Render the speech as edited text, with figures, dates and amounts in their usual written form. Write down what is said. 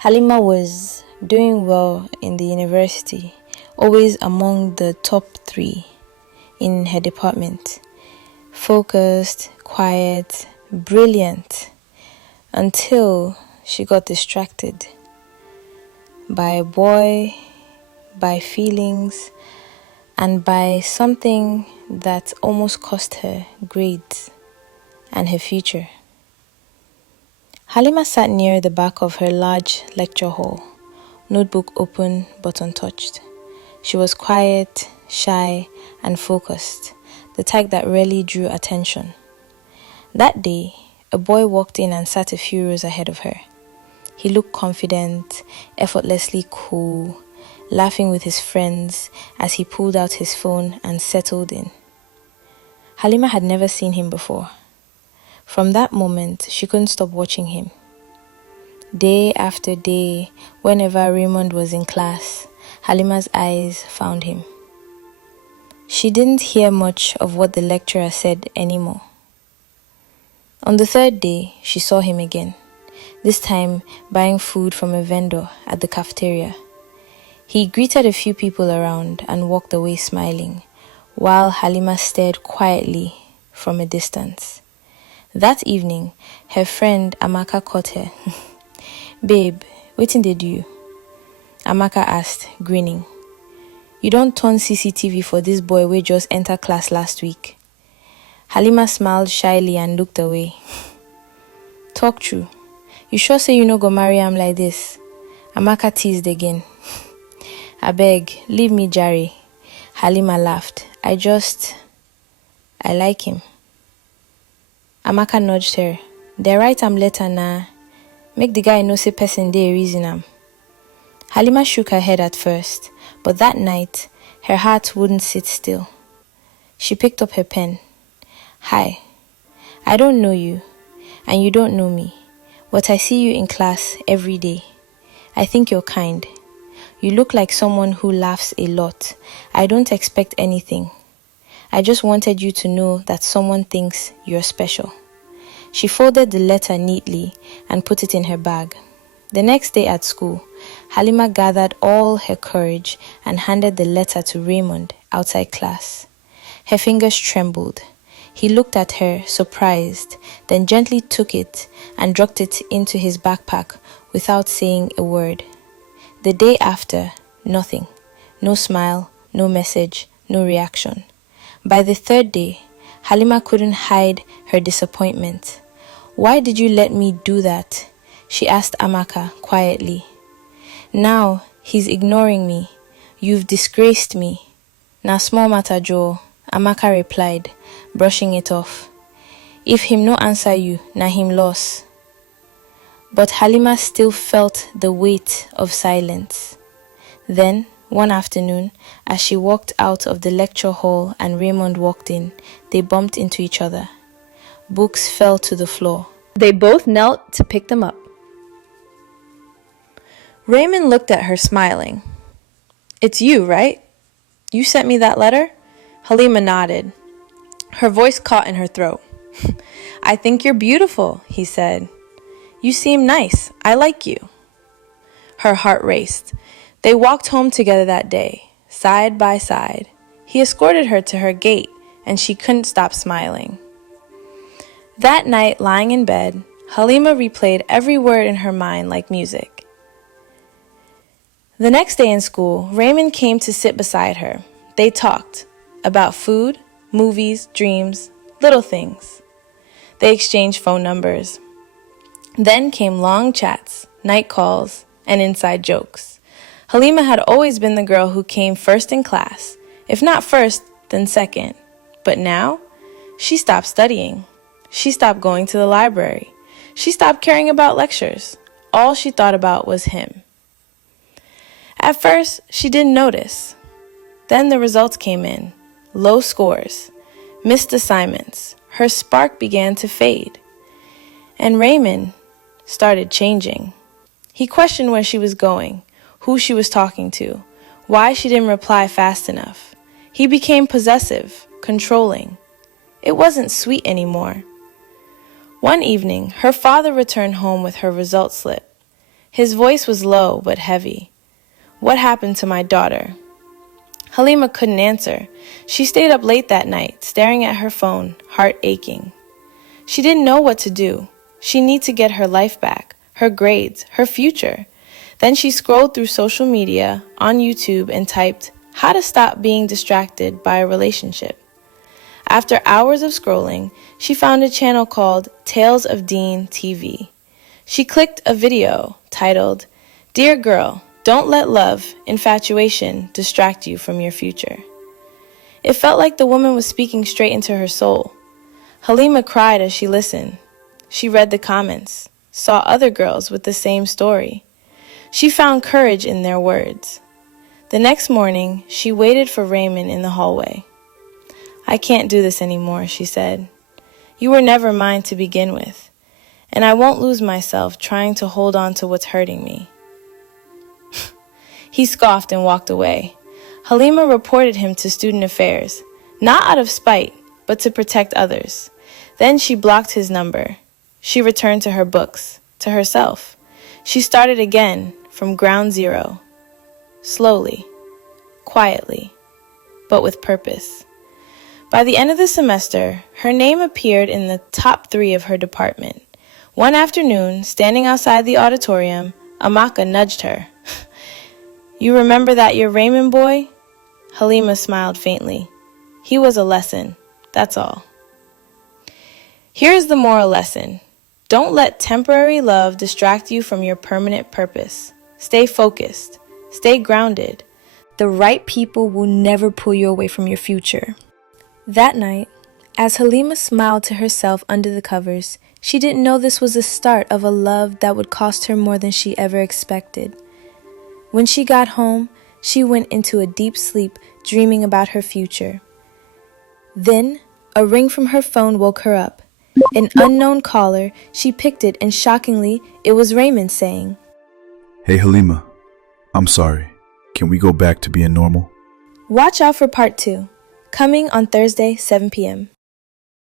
Halima was doing well in the university, always among the top 3 in her department. Focused, quiet, brilliant, until she got distracted by a boy, by feelings, and by something that almost cost her grades and her future. Halima sat near the back of her large lecture hall, notebook open but untouched. She was quiet, shy, and focused, the type that rarely drew attention. That day, a boy walked in and sat a few rows ahead of her. He looked confident, effortlessly cool, laughing with his friends as he pulled out his phone and settled in. Halima had never seen him before. From that moment, she couldn't stop watching him. Day after day, whenever Raymond was in class, Halima's eyes found him. She didn't hear much of what the lecturer said anymore. On the 3rd day, she saw him again, this time buying food from a vendor at the cafeteria. He greeted a few people around and walked away smiling, while Halima stared quietly from a distance. That evening, her friend Amaka caught her. "Babe, wetin dey do you?" Amaka asked, grinning. "You don't turn CCTV for this boy wey just enter class last week." Halima smiled shyly and looked away. "Talk true. You sure say you no go marry am like this?" Amaka teased again. "Abeg, leave me jare." Halima laughed. I like him." Amaka nudged her. "They write am letter na. Make the guy know say person dey reason am." Halima shook her head at first, but that night, her heart wouldn't sit still. She picked up her pen. "Hi, I don't know you, and you don't know me, but I see you in class every day. I think you're kind. You look like someone who laughs a lot. I don't expect anything. I just wanted you to know that someone thinks you're special." She folded the letter neatly and put it in her bag. The next day at school, Halima gathered all her courage and handed the letter to Raymond outside class. Her fingers trembled. He looked at her, surprised, then gently took it and dropped it into his backpack without saying a word. The day after, nothing. No smile, no message, no reaction. By the 3rd day, Halima couldn't hide her disappointment. "Why did you let me do that?" she asked Amaka quietly. "Now he's ignoring me. You've disgraced me." "Na small matter, Joe," Amaka replied, brushing it off. "If him no answer you, na him loss." But Halima still felt the weight of silence. Then, one afternoon, as she walked out of the lecture hall and Raymond walked in, they bumped into each other. Books fell to the floor. They both knelt to pick them up. Raymond looked at her smiling. "It's you, right? You sent me that letter?" Halima nodded. Her voice caught in her throat. "I think you're beautiful," he said. "You seem nice. I like you." Her heart raced. They walked home together that day, side by side. He escorted her to her gate, and she couldn't stop smiling. That night, lying in bed, Halima replayed every word in her mind like music. The next day in school, Raymond came to sit beside her. They talked about food, movies, dreams, little things. They exchanged phone numbers. Then came long chats, night calls, and inside jokes. Halima had always been the girl who came first in class, if not first, then second. But now, she stopped studying. She stopped going to the library. She stopped caring about lectures. All she thought about was him. At first, she didn't notice. Then the results came in. Low scores, missed assignments. Her spark began to fade. And Raymond started changing. He questioned where she was going, who she was talking to, why she didn't reply fast enough. He became possessive, controlling. It wasn't sweet anymore. One evening, her father returned home with her result slip. His voice was low but heavy. "What happened to my daughter?" Halima couldn't answer. She stayed up late that night, staring at her phone, heart aching. She didn't know what to do. She needed to get her life back, her grades, her future. Then she scrolled through social media, on YouTube, and typed, "How to stop being distracted by a relationship." After hours of scrolling, she found a channel called Tales of Dean TV. She clicked a video titled, "Dear Girl, Don't Let Love, Infatuation Distract You from Your Future." It felt like the woman was speaking straight into her soul. Halima cried as she listened. She read the comments, saw other girls with the same story. She found courage in their words. The next morning, she waited for Raymond in the hallway. "I can't do this anymore," she said. "You were never mine to begin with, and I won't lose myself trying to hold on to what's hurting me." He scoffed and walked away. Halima reported him to student affairs, not out of spite, but to protect others. Then she blocked his number. She returned to her books, to herself. She started again from ground zero, slowly, quietly, but with purpose. By the end of the semester, her name appeared in the top 3 of her department. One afternoon, standing outside the auditorium, Amaka nudged her. "You remember that your Raymond boy?" Halima smiled faintly. "He was a lesson, that's all." Here is the moral lesson. Don't let temporary love distract you from your permanent purpose. Stay focused. Stay grounded. The right people will never pull you away from your future. That night, as Halima smiled to herself under the covers, she didn't know this was the start of a love that would cost her more than she ever expected. When she got home, she went into a deep sleep, dreaming about her future. Then, a ring from her phone woke her up. An unknown caller, she picked it, and shockingly, it was Raymond saying, "Hey Halima, I'm sorry. Can we go back to being normal?" Watch out for part 2, coming on Thursday, 7 p.m.